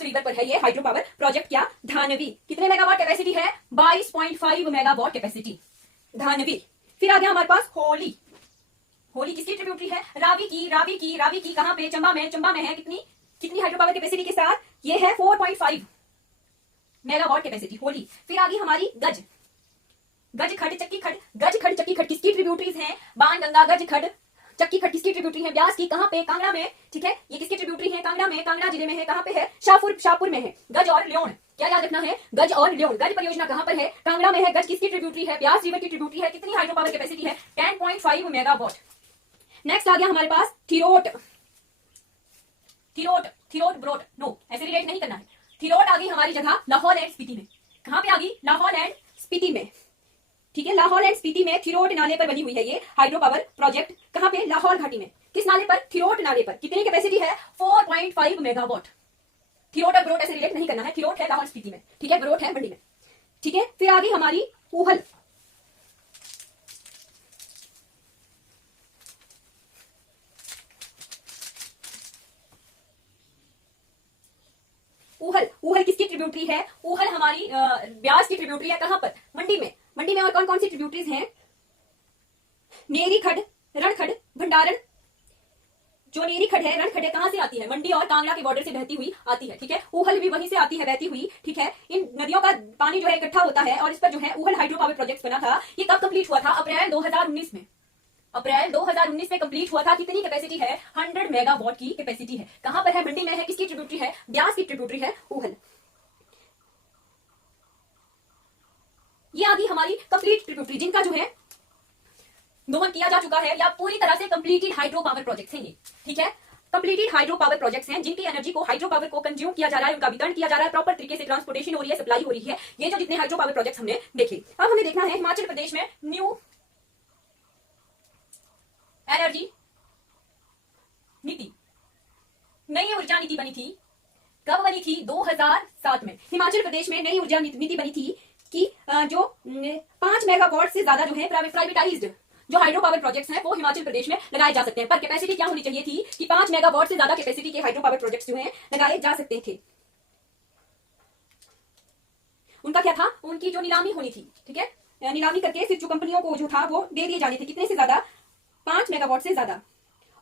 रिवर पर है ये हाइड्रो पावर प्रोजेक्ट। क्या? धानवी। कितने मेगावाट कैपेसिटी है? 22.5 मेगावाट कैपेसिटी धानवी। फिर आ गया हमारे पास होली। होली किसकी ट्रिब्यूटरी है? रावी की कहां पे? चंबा में है। कितनी हाइड्रो पावर कैपेसिटी के साथ? ये है 4.5 मेगावाट कैपेसिटी होली। फिर आ गई हमारी गज खड़ चक्की खड़ किसकी ट्रिब्यूटरीज हैं? बाण गंगा, गज खड़, चक्की खड़ किसकी ट्रिब्यूटरी है? ब्यास की। कहां पे? कांगड़ा में, ठीक है। ये किसकी ट्रिब्यूटरी है? कांगड़ा में, कांगड़ा जिले में है। कहां पे है? शाहपुर में है। गज और ल्योन, क्या याद रखना है? गज और ल्योन। गज परियोजना कहां पर है? कांगड़ा में है। गज किसकी ट्रिब्यूटरी है? ब्यास रिवर की ट्रिब्यूटरी है। कितनी हाइड्रो पावर कैपेसिटी है? 10.5 मेगावाट। नेक्स्ट आ गया हमारे पास थिरोट ब्रोट, नो ऐसे रिलेट नहीं करना है। थिरोट आ गई हमारी जगह लाहौल एंड स्पीति में। कहां पे आ गई? लाहौल एंड स्पीति में। ठीक है। लाहौल एंड स्पीति में थिरोट नाले पर बनी हुई है ये हाइड्रो पावर प्रोजेक्ट। कहां पे? लाहौल घाटी में। किस नाले पर? थिरोट नाले पर। कितनी कैपेसिटी है? 4.5 मेगावाट। थिरोट और ब्रोट ऐसे रिलेट नहीं करना है, थिरोट है लाहौल स्पीति में, ठीक है, ब्रोट है मंडी में, ठीक है। फिर आगे हमारी ऊहल। ऊहल, ऊहल किसकी ट्रिब्यूटरी है? ऊहल हमारी ब्यास की ट्रिब्यूटरी है। कहां पर? मंडी में। मंडी में और कौन कौन सी ट्रिब्यूटरीज हैं? नेरी खड, रणखड, भंडारण। जो नेरी खड है, रणखड है, कहां से आती है? मंडी और कांगड़ा के बॉर्डर से बहती हुई आती है, ठीक है। ऊहल भी वहीं से आती है बहती हुई, ठीक है। इन नदियों का पानी जो है इकट्ठा होता है और इस पर जो है ऊहल हाइड्रो पावर प्रोजेक्ट बना था। ये कब कंप्लीट हुआ था? अप्रैल 2019 में। अप्रैल 2019 में कंप्लीट हुआ था। कितनी कैपेसिटी है? 100 मेगावाट की कैपेसिटी है। कहां पर है? मंडी में है। किसकी ट्रिब्यूटरी है? ब्यास की ट्रिब्यूटरी है ऊहल। ये आदि हमारी कंप्लीट ट्रिब्यूटरी जिनका जो है दोहन किया जा चुका है या पूरी तरह से कंप्लीटेड हाइड्रो पावर प्रोजेक्ट्स हैं ये, ठीक है। कंप्लीटेड हाइड्रो पावर प्रोजेक्ट्स हैं जिनकी एनर्जी को, हाइड्रो पावर को कंज्यूम किया जा रहा है, उनका वितरण किया जा रहा है, प्रॉपर तरीके से ट्रांसपोर्टेशन हो रही है, सप्लाई हो रही है। ये जो जितने हाइड्रो पावर प्रोजेक्ट्स हमने देखे। अब हमें देखना है हिमाचल प्रदेश में न्यू एनर्जी नीति, नई ऊर्जा नीति बनी थी। कब बनी थी? 2007 में। हिमाचल प्रदेश में नई ऊर्जा नीति बनी थी कि जो 5 मेगावाट से ज्यादा जो है प्राइवेटाइज्ड जो हाइड्रो पावर प्रोजेक्ट्स हैं वो हिमाचल प्रदेश में लगाए जा सकते हैं। पर कैपेसिटी क्या होनी चाहिए थी कि 5 मेगावाट से ज्यादा कैपेसिटी के हाइड्रो पावर प्रोजेक्ट्स जो हैं लगाए जा सकते थे। उनका क्या था? उनकी जो नीलामी होनी थी, ठीक है। नीलामी करके फिर जो कंपनियों को जो था वो दे दिए जाने थे। कितने से ज्यादा? 5 मेगावाट से ज्यादा।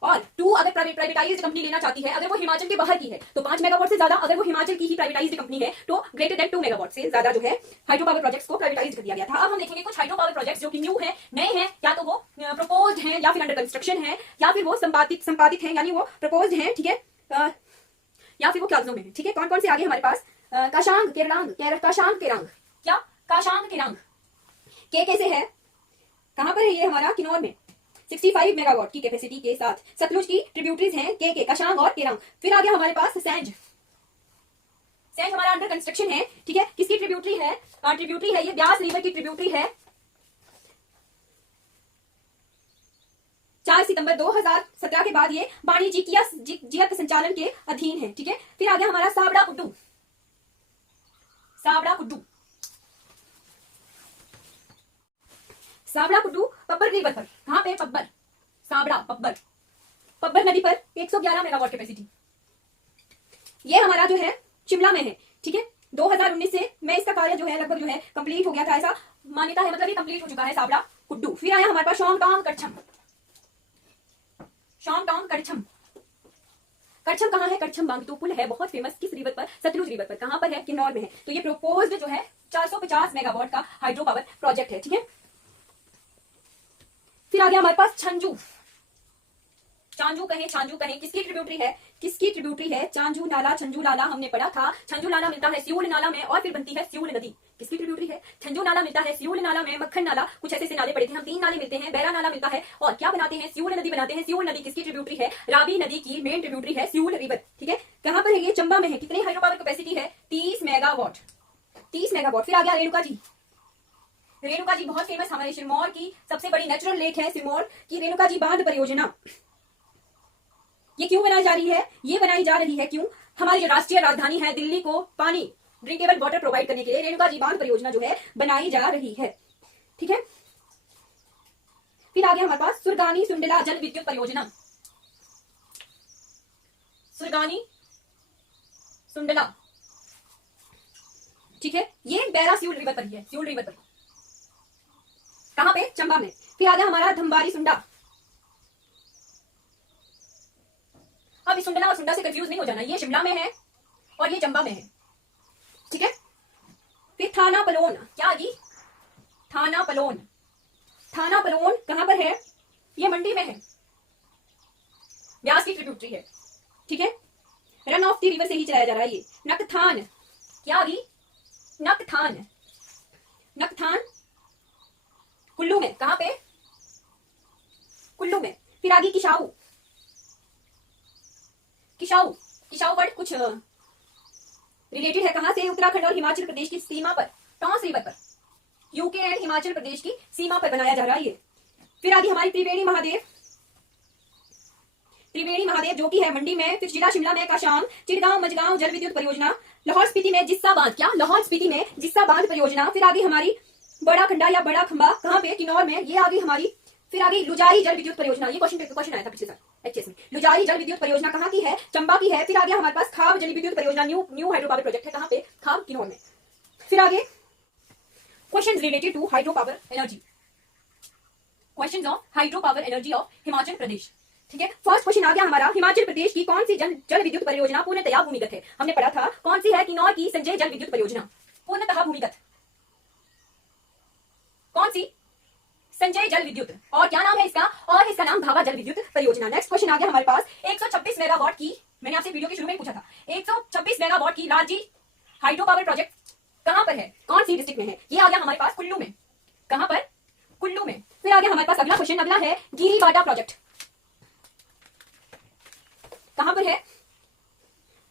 और 2 अगर प्राइवेटाइज्ड कंपनी लेना चाहती है, अगर वो हिमाचल के बाहर की है तो 5 मेगावाट से ज्यादा। अगर वो हिमाचल की ही प्राइवेटाइज्ड कंपनी है तो ग्रेटर देन 2 मेगावाट से ज्यादा जो है हाइड्रो पावर प्रोजेक्ट्स को प्राइवेटाइज कर दिया गया था। अब हम देखेंगे कुछ हाइड्रो पावर प्रोजेक्ट्स जो कि न्यू है, नए हैं, या तो वो प्रपोज्ड हैं या फिर अंडर कंस्ट्रक्शन है, या फिर वो संपादित है यानी वो प्रपोज्ड है, ठीक है, या फिर वो कागजों में है, ठीक है। कौन कौन से आगे हमारे पास? काशांग केरलांग, काशांग केरांग, क्या? काशांग केरांग के कैसे है? कहां पर है ये? हमारा किन्नौर में। 65 मेगावाट की कैपेसिटी के साथ सतलुज की ट्रिब्यूटरीज हैं के काशांग और केरांग। फिर आ गया हमारे पास सैंज। सैंज हमारा अंडर कंस्ट्रक्शन है, ठीक है। किसकी ट्रिब्यूटरी है? ट्रिब्यूटरी है ये ब्यास रिवर की ट्रिब्यूटरी है। 4 सितंबर 2017 के बाद ये बाणी जीएफ संचालन के अधीन है, ठीक है। फिर आ गया हमारा साबड़ा कुड्डू। साबड़ा कुड्डू, साबड़ा कुड्डू पब्बर रिवर पर। कहां पे? पब्बर, साबड़ा, पब्बर, पब्बर नदी पर 111 मेगावाट कैपेसिटी। ये हमारा जो है शिमला में है, ठीक है। 2019 से मैं इसका कार्य जो है लगभग जो है कंप्लीट हो गया था, ऐसा मान्यता है, मतलब ये कंप्लीट हो चुका है साबड़ा कुड्डू। फिर आया हमारे पास शोंगटोंग कड़छम। शोंगटोंग कड़छम, कड़छम कहां है? कड़छम बांगतू पुल है, बहुत फेमस। किस रिवर पर? सतलुज रिवर पर। कहां पर है? किन्नौर में है। तो ये प्रोपोज्ड जो है 450 मेगावाट का हाइड्रो पावर प्रोजेक्ट है, ठीक है। फिर आ गया हमारे पास छंजू, चांजू कहें, छांजू कहें, किसकी ट्रिब्यूटरी है? किसकी ट्रिब्यूटरी है? चांजू नाला, छंजू नाला हमने पढ़ा था। छंजू नाला मिलता है सियूल नाला में और फिर बनती है सियूल नदी। किसकी ट्रिब्यूटरी है? छंजू नाला मिलता है सियूल नाला में, मक्खन नाला, कुछ ऐसे नाले पड़े थे हम। 3 नाले मिलते हैं, बैरा नाला मिलता है और क्या बनाते हैं? सियूल नदी बनाते हैं। सियूल नदी किसकी ट्रिब्यूटरी है? रावी नदी की मेन ट्रिब्यूटरी है सियूल रिवर, ठीक है। कहां पर है ये? चंबा में है। कितने हाइड्रो पावर कैपेसिटी है? 30 मेगावाट, 30 मेगावाट। फिर आ गया रेणुका जी। रेणुका जी बहुत फेमस, हमारे सिरमौर की सबसे बड़ी नेचुरल लेक है सिरमौर की रेणुका जी बांध परियोजना। ये क्यों बनाई जा रही है? ये बनाई जा रही है क्यों? हमारी जो राष्ट्रीय राजधानी है दिल्ली को पानी, ड्रिंकेबल वाटर प्रोवाइड करने के लिए रेणुका जी बांध परियोजना जो है बनाई जा रही है, ठीक है। फिर आ गया हमारे पास सुरगानी सुंडला जल विद्युत परियोजना। सुरगानी सुंडला, ठीक है। ये बैरा सियूल रिवर पर ही है, सियूल रिवर पर। कहां पे? चंबा में। फिर आ गया हमारा धंबारी सुंडा। अब सुंडला और सुंडा से कंफ्यूज नहीं हो जाना, ये शिमला में है और ये चंबा में है, ठीक है। फिर थाना पलोन, क्या जी? थाना पलोन, थाना पलोन कहां पर है? ये मंडी में है, ब्यास की ट्रिब्यूटरी है, ठीक है। रन ऑफ द रिवर से ही चलाया जा रहा है ये। नकथान, क्या जी? नकथान, नकथान कुल्लू में। कहां पे? कुल्लू में। फिर आगे किशाऊ, किशाऊ, किशाऊ वर्ड कुछ रिलेटेड है कहां से? उत्तराखंड और हिमाचल प्रदेश की सीमा पर, टॉस रिवर पर, यूके एंड हिमाचल प्रदेश की सीमा पर बनाया जा रहा है ये। फिर आगे हमारी त्रिवेणी महादेव, त्रिवेणी महादेव जो कि है मंडी में, फिर जिला शिमला में काशाम, चिड़गांव मजगांव जल विद्युत परियोजना, लाहौल स्पीति में जिस्सा बांध, क्या लाहौल स्पीति में जिस्सा बांध परियोजना। फिर आगे हमारी बड़ा खंडा या बड़ा खंबा कहाँ पे, किन्नौर में, ये आगे हमारी। फिर आगे लुजारी जल विद्युत परियोजना, ये क्वेश्चन आया था पिछले साल एचएस में। लुजारी जल विद्युत परियोजना कहाँ की है, चंबा की है। फिर आगे हमारे पास खाब जल विद्युत परियोजना, न्यू हाइड्रो पावर प्रोजेक्ट है, कहाँ पे, खाब, किन्नौर में। फिर आगे question related to hydro power energy, question of hydro power energy of Himachal Pradesh. ठीक है, फर्स्ट क्वेश्चन आ गया हमारा, हिमाचल प्रदेश की कौन सी जल विद्युत परियोजना पूर्णतया भूमिगत है। हमने पढ़ा था कौन सी है, किन्नौर की संजय जल विद्युत परियोजना, पूर्णतः भूमिगत। कौन सी, संजय जल विद्युत। और क्या नाम है इसका, और इसका नाम भावा जल विद्युत परियोजना। नेक्स्ट क्वेश्चन आ गया हमारे पास, 126 मेगावाट की, मैंने आपसे वीडियो के शुरू में पूछा था, 126 मेगावाट की लार्जी हाइड्रो पावर प्रोजेक्ट कहां पर है, कौन सी डिस्ट्रिक्ट में है। ये आ गया हमारे पास कुल्लू में, कहां पर, कुल्लू में। फिर आ गया हमारे पास अगला क्वेश्चन, अगला है गिरिबाटा प्रोजेक्ट, कहां पर है।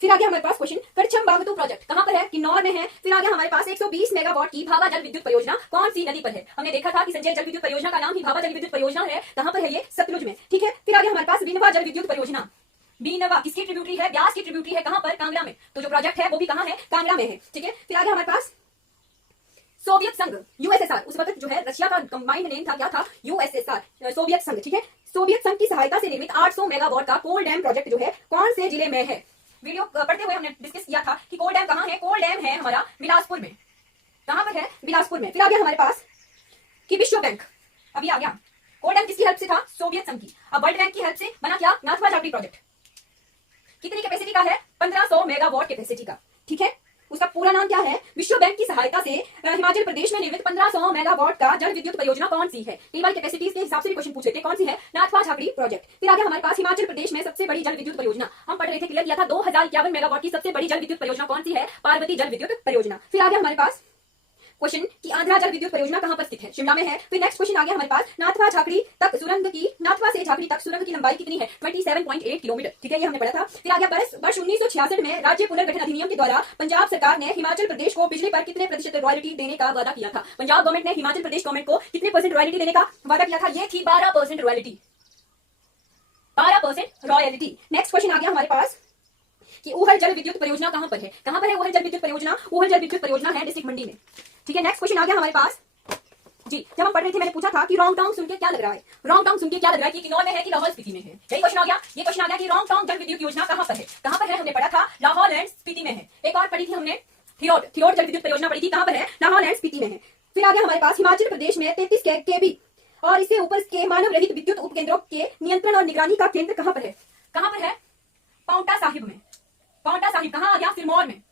फिर आ गया हमारे पास क्वेश्चन करछम बागतू प्रोजेक्ट, कहां पर है, किन्नौर में है। फिर आ गया हमारे पास 120 मेगावाट की भावा जल विद्युत परियोजना, कौन सी नदी पर है। हमने देखा था कि संजय जल विद्युत परियोजना का नाम ही भावा जल विद्युत परियोजना है, कहां पर है ये, सतलुज में। ठीक है, फिर आ गया हमारे पास बिनवा जल विद्युत परियोजना, बीनवा किसकी ट्रिब्यूटरी है, ब्यास की ट्रिब्यूटरी है, कहां पर, कांगड़ा में। तो जो प्रोजेक्ट है वो भी कहां है, कांगड़ा में है। ठीक है, फिर आ गया हमारे पास सोवियत संघ, यूएसएसआर, उस वक्त जो है रशिया का कंबाइंड नेम था, क्या था, यूएसएसआर, सोवियत संघ। ठीक है, सोवियत संघ की सहायता से निर्मित 800 मेगावाट का कोल डैम प्रोजेक्ट जो है कौन से जिले में है। वीडियो पढ़ते हुए हमने डिस्कस किया था कि कोल डैम कहां है, कोल डैम है हमारा बिलासपुर में, कहां पर है, बिलासपुर में। फिर आ गया हमारे पास कि विश्व बैंक, अभी आ गया, कोल डैम किसकी हेल्प से था, सोवियत संघ की। अब वर्ल्ड बैंक की हेल्प से बना क्या, नाथवा झाकड़ी प्रोजेक्ट, कितनी कैपेसिटी का है, 1500 मेगावाट कैपेसिटी का। ठीक है, उसका पूरा नाम क्या है, विश्व बैंक की सहायता से हिमाचल प्रदेश में निर्मित 1500 मेगावाट का जल विद्युत परियोजना कौन सी है। टेबल कैपेसिटीज के हिसाब से भी क्वेश्चन पूछ लेते हैं, कौन सी है, नाथवा झाकड़ी प्रोजेक्ट। फिर आगे हमारे पास हिमाचल प्रदेश में सबसे बड़ी जल विद्युत परियोजना, हम पढ़ रहे थे, क्लियर किया था, 2051 मेगावाट की सबसे बड़ी जल विद्युत परियोजना कौन सी है, पार्वती जल विद्युत परियोजना। फिर आगे हमारे पास क्वेश्चन कि आंध्रा जल विद्युत परियोजना कहां पर स्थित है, शिमला में है। फिर नेक्स्ट क्वेश्चन आ गया हमारे पास, नाथवा झाकड़ी तक सुरंग की, नाथवा से झाकड़ी तक सुरंग की लंबाई कितनी है, 27.8 किलोमीटर। ठीक है, ये हमने पढ़ा था। फिर आ गया वर्ष 1966 में राज्य पुनर्गठन अधिनियम के द्वारा पंजाब सरकार ने हिमाचल प्रदेश को बिजली पर कितने प्रतिशत रॉयल्टी देने का वादा किया था। पंजाब गवर्नमेंट ने हिमाचल प्रदेश गवर्नमेंट को कितने परसेंट रॉयल्टी देने का वादा किया था, ये थी 12% रॉयल्टी, 12% रॉयल्टी। नेक्स्ट क्वेश्चन आ गया हमारे पास कि ऊहल जल विद्युत परियोजना कहां पर है, कहां पर है ऊहल जल विद्युत परियोजना, ऊहल जल विद्युत परियोजना है डिस्ट्रिक्ट मंडी में। ठीक है, नेक्स्ट क्वेश्चन आ गया हमारे पास जी, जब हम पढ़ रहे थे मैंने पूछा था कि रॉन्ग टॉन्ग सुन के क्या लग रहा है, रॉन्ग टॉन्ग सुन के क्या लग रहा है कि किन्नौर में है कि लाहौल स्पीति में है, यही क्वेश्चन आ गया। ये क्वेश्चन आ गया कि रॉन्ग टॉन्ग जल विद्युत योजना कहां पर है, कहां पर है, हमने पढ़ा था लाहौल एंड स्पीति में है। एक और पढ़ी थी हमने थिरोट जल विद्युत परियोजना पढ़ी थी, कहां पर है, लाहौल एंड स्पीति में है। फिर आ गया हमारे पास हिमाचल प्रदेश में 33 केवी और इससे ऊपर के मानव रहित विद्युत उपकेंद्रों के नियंत्रण और निगरानी का केंद्र कहां पर है, कहां पर है, पांवटा साहिब में। पांवटा साहिब कहां आ गया, सिरमौर में।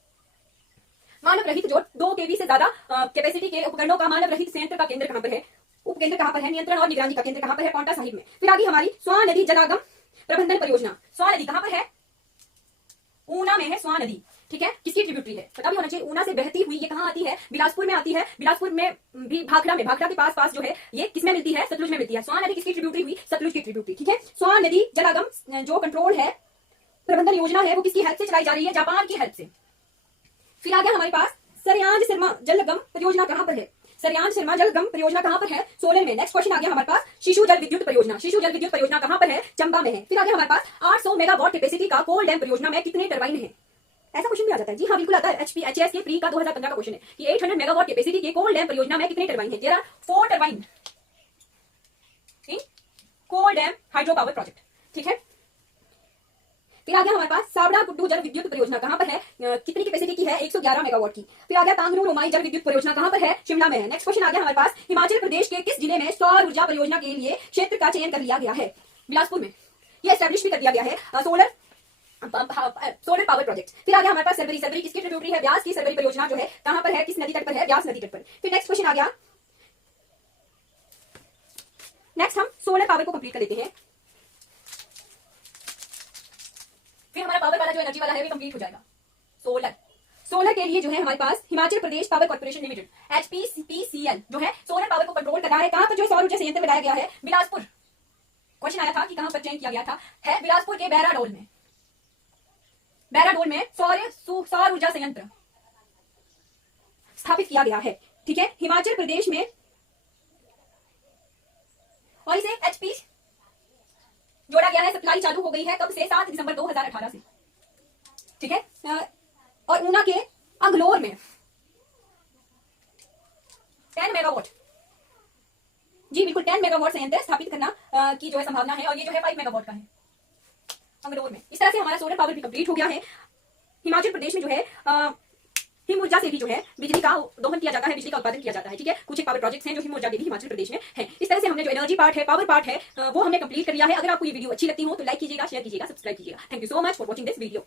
मानव रहित जो 2 केवी से ज्यादा कैपेसिटी के उपकरणों का मानव रहित संयंत्र का केंद्र कहां पर है, उपकेंद्र कहां पर है, नियंत्रण और निगरानी का केंद्र कहां पर है, पांवटा साहिब में। फिर आगे हमारी स्वां नदी जलागम प्रबंधन परियोजना, स्वां नदी कहां पर है, ऊना में है स्वां नदी। ठीक है, किसकी ट्रिब्यूटरी है, पता भी होना चाहिए। ऊना से बहती हुई ये कहां आती है, बिलासपुर में आती है। बिलासपुर में भी भाखड़ा में, भाखड़ा के पास जो है ये किसमें मिलती है, सतलुज में मिलती है। स्वां नदी किसकी ट्रिब्यूटरी हुई, सतलुज की ट्रिब्यूटरी। ठीक है, स्वां नदी जलागम जो कंट्रोल है, प्रबंधन योजना है, वो किसकी हेल्प से चलाई जा रही है, जापान की हेल्प से। फिर आ गया हमारे पास सरयांज शर्मा जलगम परियोजना कहां पर है, सरयांज शर्मा जलगम परियोजना कहां पर है, सोलन में। नेक्स्ट क्वेश्चन आ गया हमारे पास शिशु जल विद्युत परियोजना, शिशु जल विद्युत परियोजना कहां पर है, चंबा में है। फिर आ गया हमारे पास 800 मेगावाट कैपेसिटी का कोल डैम परियोजना में कितने टरबाइन है, ऐसा क्वेश्चन भी आ जाता है। जी हाँ, बिल्कुल आता है, एचएस के प्री का 2015 का क्वेश्चन है कि 800 मेगावाट कैपेसिटी के कोल डैम परियोजना में कितने टरबाइन है। There are 4 turbine in Kol dam hydro power project. ठीक है, फिर आ गया हमारे पास साबड़ा कुड्डू जल विद्युत परियोजना कहां पर है, कितनी कैपेसिटी की है, 111 मेगावाट की। फिर आ गया तांगनू रोमाई जल विद्युत परियोजना कहां पर है, शिमला में है। नेक्स्ट क्वेश्चन आ गया हमारे पास हिमाचल प्रदेश के किस जिले में सौर ऊर्जा परियोजना के लिए क्षेत्र का चयन कर लिया गया है, बिलासपुर में। ये एस्टैब्लिश भी कर दिया गया है सोलर पावर प्रोजेक्ट। फिर आ गया हमारे पास सरवरी, सरवरी किसकी ट्रिब्यूटरी है, ब्यास की सरवरी परियोजना जो है कहां पर है, किस नदी तट पर है, ब्यास नदी तट पर। फिर नेक्स्ट क्वेश्चन आ गया, नेक्स्ट हम सोलर पावर को कंप्लीट कर लेते हैं, फिर हमारा पावर वाला जो एनर्जी वाला है वो कंप्लीट हो जाएगा। सोलर के लिए जो है हमारे पास Himachal Pradesh power corporation limited HPCL जो है सोलर पावर को कंट्रोल कर रहा है। कहां पर जो सौर ऊर्जा संयंत्र बनाया गया है, बिलासपुर। क्वेश्चन आया था कि कहां पर चयन किया गया था, है बिलासपुर के बैराडोल में, बैराडोल में सौर ऊर्जा संयंत्र स्थापित किया गया है। ठीक है, हिमाचल प्रदेश में, और इसे एचपी जोड़ा गया है। सप्लाई चालू हो गई है कब से? 7 दिसंबर 2018 से, ठीक है। और ऊना के अंगलोर में 10 मेगावाट, जी बिल्कुल 10 मेगावाट संयंत्र स्थापित करना की जो है संभावना है, और ये जो है 5 मेगावाट का है अंगलोर में। इस तरह से हमारा सोलर पावर भी कंप्लीट हो गया है। हिमाचल प्रदेश में जो है हिम ऊर्जा से भी जो है बिजली का दोहन किया जाता है, बिजली का उत्पादन किया जाता है, ठीक है। कुछ एक पावर प्रोजेक्ट्स हैं जो हिम ऊर्जा के भी हिमाचल प्रदेश में है। इस तरह से हमने जो एनर्जी पार्ट है, पावर पार्ट है, वो हमने कंप्लीट कर लिया है। अगर आपको ये वीडियो अच्छी लगती हो तो लाइक कीजिएगा, शेयर कीजिएगा, सब्सक्राइब कीजिएगा। Thank you so much for watching this video.